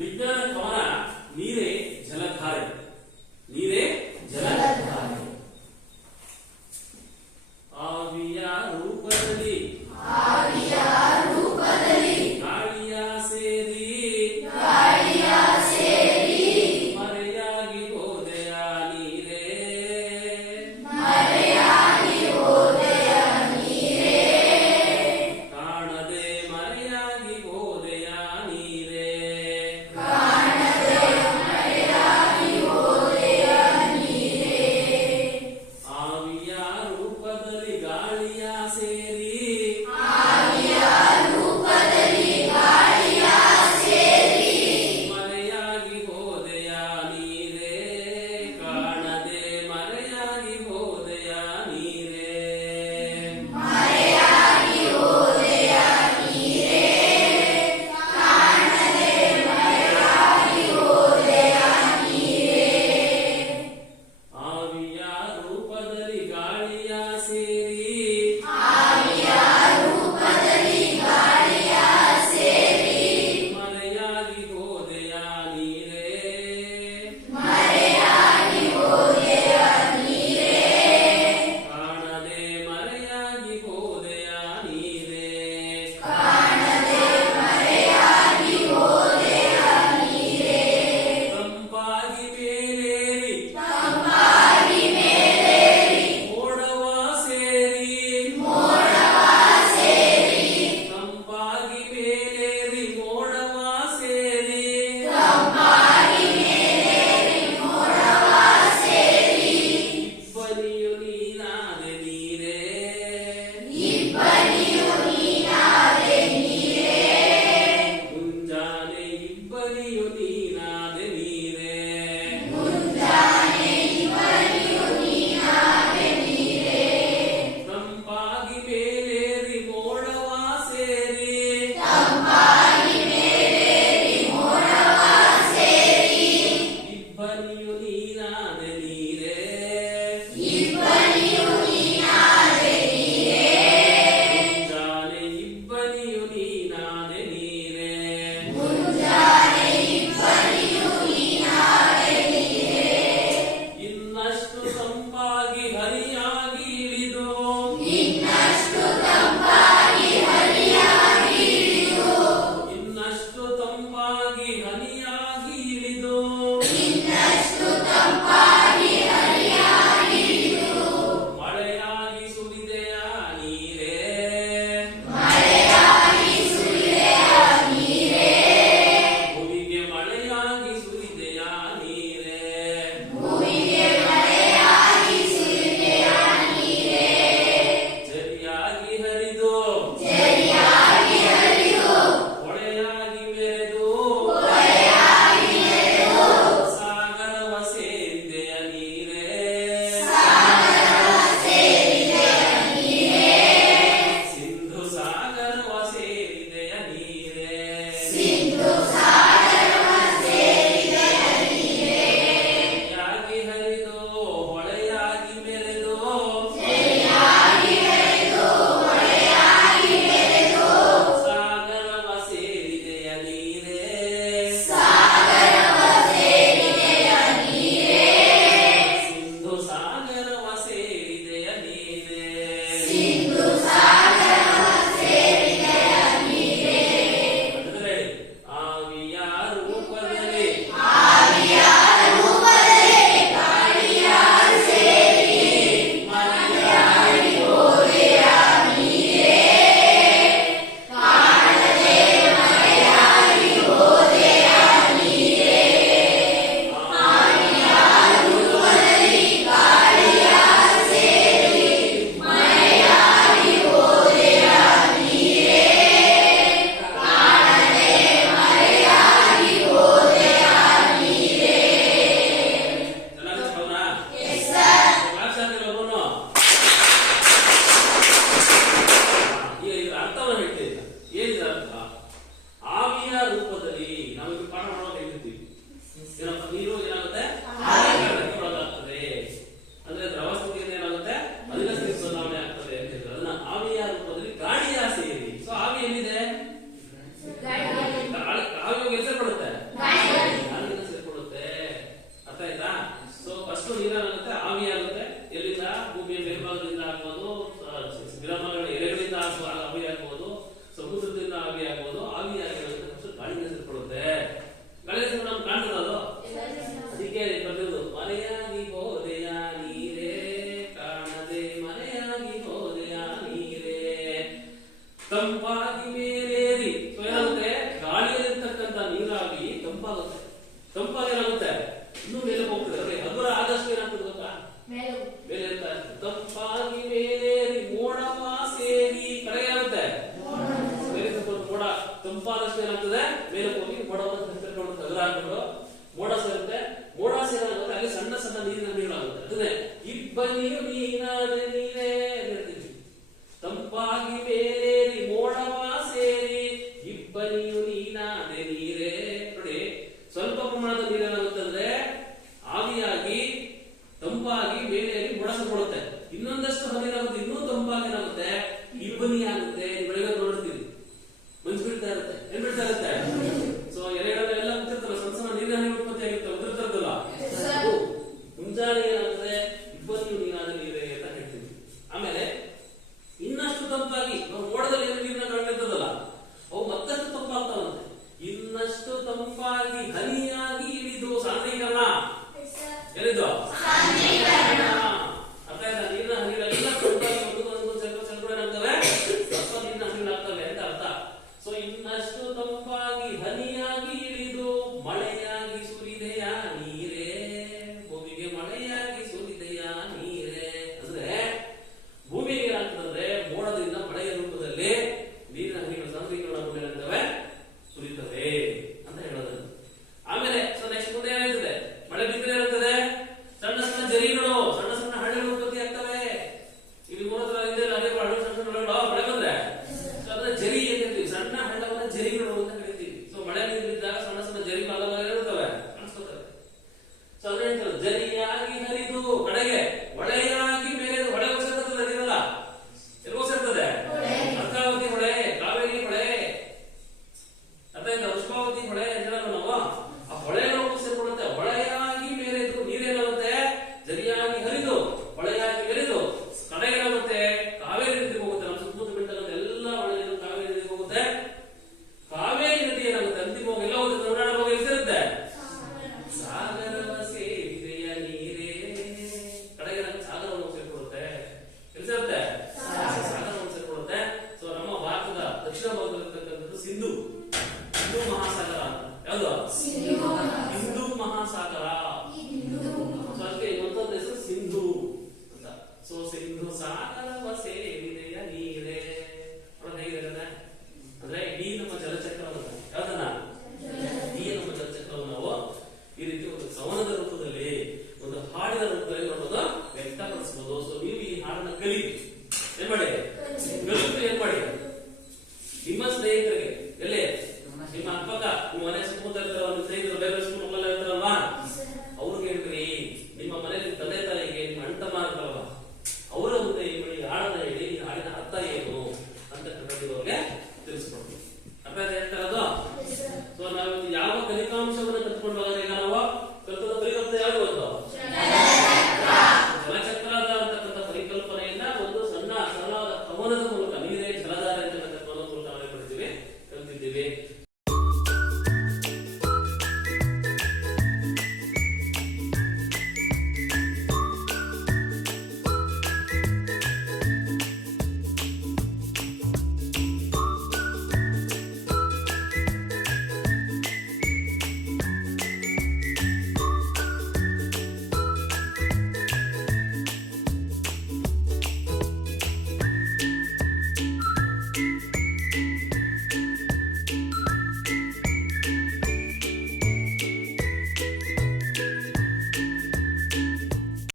ವಿಜ್ಞಾನ ಕವನ ನೀರೇ ಜಲಧಾರೆ. ನೀರೇ ಜಲಧಾರೆ. ಆವಿಯ ರೂಪದಲ್ಲಿ ಗಾಳಿಯ ಸೇರಿ ಮರೆಯಾಗಿ ಹೋದೆಯ ನೀರೇ. ಕಾಣದೆ ಮರೆಯಾಗಿ ಹೋದೆಯ ನೀರೇ. ತಂಪಾಗುತ್ತೆ. ತಂಪಾಗಿ ಏನಾಗುತ್ತೆ, ಇನ್ನೂ ಮೇಲೆ ಹೋಗ್ತದೆ. ಹಗುರ ಆದಷ್ಟು ಏನಾಗ್ತದೆ ಗೊತ್ತಾ, ಮೇಲೆ ಇರ್ತಾ ಇರ್ತದೆ. ತಂಪಾಗಿ ಮೇಲೇರಿ ಮೋಡವ ಸೇರಿ ಕಡೆ ಏನಾಗುತ್ತೆ, ಮೋಡ ತಂಪಾದಷ್ಟು ಏನಾಗ್ತದೆ, ಮೇಲೆ ಹೋಗಿ ಮೋಡವನ್ನು ಕರ್ಕೊಂಡು ಹಗುರ ಆಗ್ಬಿಟ್ಟು ಮೋಡ ಸೇರುತ್ತೆ. ಮೋಡ ಸೇರಾಗುತ್ತೆ, ಅಲ್ಲಿ ಸಣ್ಣ ಸಣ್ಣ ನೀರಿನ ಹನಿಗಳಾಗುತ್ತೆ. ಅದನ್ನೇ ಇಬ್ಬನಿಯು ನೀನಾದ ನೀರೇ ಹೇಳ್ತೀವಿ. ತಂಪಾಗಿ ಮೇಲೇರಿ ಮೋಡವ ಸೇರಿ ಇಬ್ಬನಿಯು ನೀನಾದ ನೀರೇ. ನೋಡಿ, ಸ್ವಲ್ಪ ಪ್ರಮಾಣದ ನೀರೇನಾಗುತ್ತೆ ಅಂದ್ರೆ ಆವಿಯಾಗಿ ತಂಪಾಗಿ ಮೇಲೇರಿ ಮೋಡ ಸೇರ್ಕೊಳ್ಳುತ್ತೆ. ಇನ್ನೊಂದಷ್ಟು ಹನಿರಾಗುತ್ತೆ, ಇನ್ನೂ ತಂಪಾಗಿ ಏನಾಗುತ್ತೆ, ಇಬ್ಬನಿ ಆಗುತ್ತೆ. ಬೆಳಗ್ಗೆ ನೋಡ್ತೀವಿ, ಮಂಜು ಬೀಳ್ತಾ ಇರುತ್ತೆ. ಏನ್ ಬೀಳ್ತಾ ಇರುತ್ತೆ, ಸೊ ಎಲೆಗಳೆಲ್ಲ ಉದುರ್ತಾವೆ, ಸಣ್ಣ ಸಣ್ಣ ನೀರಿನ ಹನಿ ಉತ್ಪತ್ತಿ ಆಗಿರ್ತವೆ, ಉದುರ್ತಾರಲ್ಲ. ಮುಂಜಾನೆ ಏನಾಗುತ್ತೆ, ಇಬ್ಬನಿಯು ನೀನಾದ ನೀರೇ ಅಂತ ಹೇಳ್ತೀವಿ. ಆಮೇಲೆ ಇನ್ನಷ್ಟು ತಂಪಾಗಿ ಮೋಡದಲ್ಲಿ ಏನು ನೀರಿನ ಕಳ್ಳಿರ್ತದಲ್ಲ, ಅವು ಮತ್ತಷ್ಟು ತಂಪಾಗ್ತಾವಂತೆ. ಇನ್ನಷ್ಟು ತಂಪಾಗಿ ಹನಿಯಾಗಿ ಇಳಿದು ಸಾಂದ್ರೀಕರಣ ಎಲ್ಲಿದ್ದು ಅರ್ಥ ಆಯ್ತಾ? ನೀರಿನ ಹನಿಗಳೆಲ್ಲ ತಂಪಾಗಿ ಏನಾಗ್ತವೆ, ಸ್ವಲ್ಪ ನೀರಿನ ಹನಿಗಳಾಗ್ತವೆ ಅಂತ ಅರ್ಥ. ಸೊ ಇನ್ನಷ್ಟು ತಂಪಾಗಿ ಹನಿಯಾಗಿ ಇಳಿದು ಮಳೆಯಾಗಿ ಸುರಿದೆಯ ನೀರೇ, ಭೂಮಿಗೆ ಮಳೆಯಾಗಿ ಸುರಿದೆಯ ನೀರೇ. ಅಂದ್ರೆ ಭೂಮಿಗೆ ಏನಾಗ್ತದಂದ್ರೆ ಮೋಡದಿಂದ ಮಳೆಯ ರೂಪದಲ್ಲಿ ನೀರಿನ ಹನಿಗಳು ಸಾಂದ್ರೀಕರಣಗೊಂಡು ಏನಾಗ್ತವೆ, ಸುರಿತವೆ ಅಂತ ಹೇಳೋದು. ಆಮೇಲೆ ಸೊ ನೆಕ್ಸ್ಟ್ ಮುಂದೆ ಏನಾಗ್ತದೆ, ಮಳೆ ಬಿದ್ದರೆ ಏನಾಗ್ತದೆ, ಸಣ್ಣ ಸಣ್ಣ ಜರಿಗಳು, ಸಣ್ಣ ಸಣ್ಣ ಹಳ್ಳಿಗಳು ಉತ್ಪತ್ತಿ ಆಗ್ತವೆ. ಇಲ್ಲಿ ಮೂರತ್ರ ಹಳ್ಳಿ ಸಣ್ಣ ಸಣ್ಣ ಮಳೆ ಬಂದ್ರೆ ಅದನ್ನ ಜರಿ ಅಂತ ಹೇಳ್ತೀವಿ. ಸಣ್ಣ ಹಳ್ಳವನ್ನ ಜರಿಗಳು ಅಂತ ಕರಿತೀವಿ. ಸೊ ಮಳೆ ನೀರಿದ್ದಾಗ ಸಣ್ಣ ಸಣ್ಣ ಜರಿಗಳು ಅಲ್ಲವಲ್ಲ ಇರ್ತವೆ, ಕಾಣಿಸ್ಕೊತವೆ. ಸೊ ಅದ್ರ ಹೇಳ್ತಾರೆ ಜರಿಯಾಗಿ ಹರಿದು ಕಡೆಗೆ ಹೊಳೆಯಾಗಿ ಮೇಲೆ ಹೊಳೆ ಸೇರ್ತದೆ. ನೀರಲ್ಲ ಎಲ್ಗೋ ಸೇರ್ತದೆ, ಅರ್ಕಾವತಿ ಹೊಳೆ, ಕಾವೇರಿ ಹೊಳೆ, ಅಥವಾ ಪುಷ್ಪಾವತಿ ಹೊಳೆ ಅಂತ ಹೇಳಲ್ಲ ನಾವು. ಆ ಹೊಳೆಗಳು ಸೇರ್ಕೊಳ್ಳುತ್ತೆ. ಹೊಳೆಯಾಗಿ ಮೇಲೆ ನೀರೇನಾಗುತ್ತೆ, ಜರಿಯಾಗಿ ಹರಿದು ಹೊಳೆಯಾಗಿ ಬೆರೆದು ಕಡೆಗೇನಾಗುತ್ತೆ, ಕಾವೇರಿ ನದಿಗೆ ಹೋಗುತ್ತೆ. ನಮ್ಮ ಸುತ್ತಮುತ್ತ ಬೀಳ್ತಕ್ಕಂಥ ಎಲ್ಲ ಹೊಳೆ ನೀರು ಕಾವೇರಿ ನದಿಗೆ ಹೋಗುತ್ತೆ. ಕಾವೇರಿ ನದಿ ಏನಾಗುತ್ತೆ, ಅಂತಿಮವಾಗಿ ಎಲ್ಲ ಹೋಗುತ್ತೆ, ಕರ್ನಾಟಕ ಹೋಗಿ ಇರುತ್ತೆ, ಸಾಗರವ ಸೇರಿದೆಯ ನೀರೇ. ಕಡೆಗೆ ಸಾಗರವನ್ನು ಸೇರ್ಕೊಳ್ಳುತ್ತೆ, ಇರುತ್ತೆ ಸಾಗರವನ್ನು ಸೇರ್ಕೊಳ್ಳುತ್ತೆ. ಸೊ ನಮ್ಮ ಭಾರತದ ದಕ್ಷಿಣ ಭಾಗದಲ್ಲಿರ್ತಕ್ಕಂಥದ್ದು ಸಿಂಧು ಮಹಾಸಾಗರ. ಯಾವುದು, ಹಿಂದೂ ಮಹಾಸಾಗರ. ಸೊ ಅದಕ್ಕೆ ಮತ್ತೊಂದು ಹೆಸರು ಸಿಂಧು ಅಂತ. ಸೊ ಸಿಂಧು ಸಾಗರವ ಸೇರಿದೆಯ ನೀರೇ ಹೇಗಿರುತ್ತೆ ಅಂದ್ರೆ ಇಡೀ ನಮ್ಮ ಜಲಚಕ್ರವನ್ನು, ಯಾವ್ದನ್ನ ಇಡೀ ನಮ್ಮ ಜಲಚಕ್ರವನ್ನು ನಾವು ಈ ರೀತಿ ಒಂದು ಸಂವಹನದ ರೂಪದಲ್ಲಿ, ಒಂದು ಹಾಡಿನ ರೂಪದಲ್ಲಿ ನೋಡೋದು ವ್ಯಕ್ತಪಡಿಸಬಹುದು. ಸೊ ನೀವು ಈ ಹಾಡನ್ನ ಕಲಿ ಏನ್ ಮಾಡಿ, ಕಲಿತು ಏನ್ ಮಾಡಿ, ನಿಮ್ಮ ಸ್ನೇಹಿತರಿಗೆ, ಎಲ್ಲಿ ನಿಮ್ಮ ಅಕ್ಕಪಕ್ಕ, ನಿಮ್ಮ ಮನೆ ಸುತ್ತಮುತ್ತ ಇರ್ತಾರ, ನಿಮ್ಮ ಸ್ನೇಹಿತರು ಬೇರೆ ಸ್ಕೂಲ್ ಮಕ್ಕಳೆಲ್ಲ ಇರ್ತಾರಲ್ವಾ, ಅವ್ರಿಗೆ ಹೇಳ್ರಿ. ನಿಮ್ಮ ಮನೆಯಲ್ಲಿ ತಂದೆ ತಾಯಿಗೆ, ನಿಮ್ಮ ಅಣ್ಣ ತಮ್ಮ ಇರ್ತಾರಲ್ವ, ಅವರ ಮುಂದೆ ಈ ಹಾಡನ್ನ ಹೇಳಿ, ಈ ಹಾಡಿನ ಅರ್ಥ ಏನು ಅಂತ ಅವ್ರಿಗೆ ತಿಳಿಸ್ಕೊಡ್ತೀವಿ. ಅರ್ಥ ಹೇಳ್ತಾರದು. ಸೊ ನಾವು ಯಾವ ಕಲಿಕಾಂಶ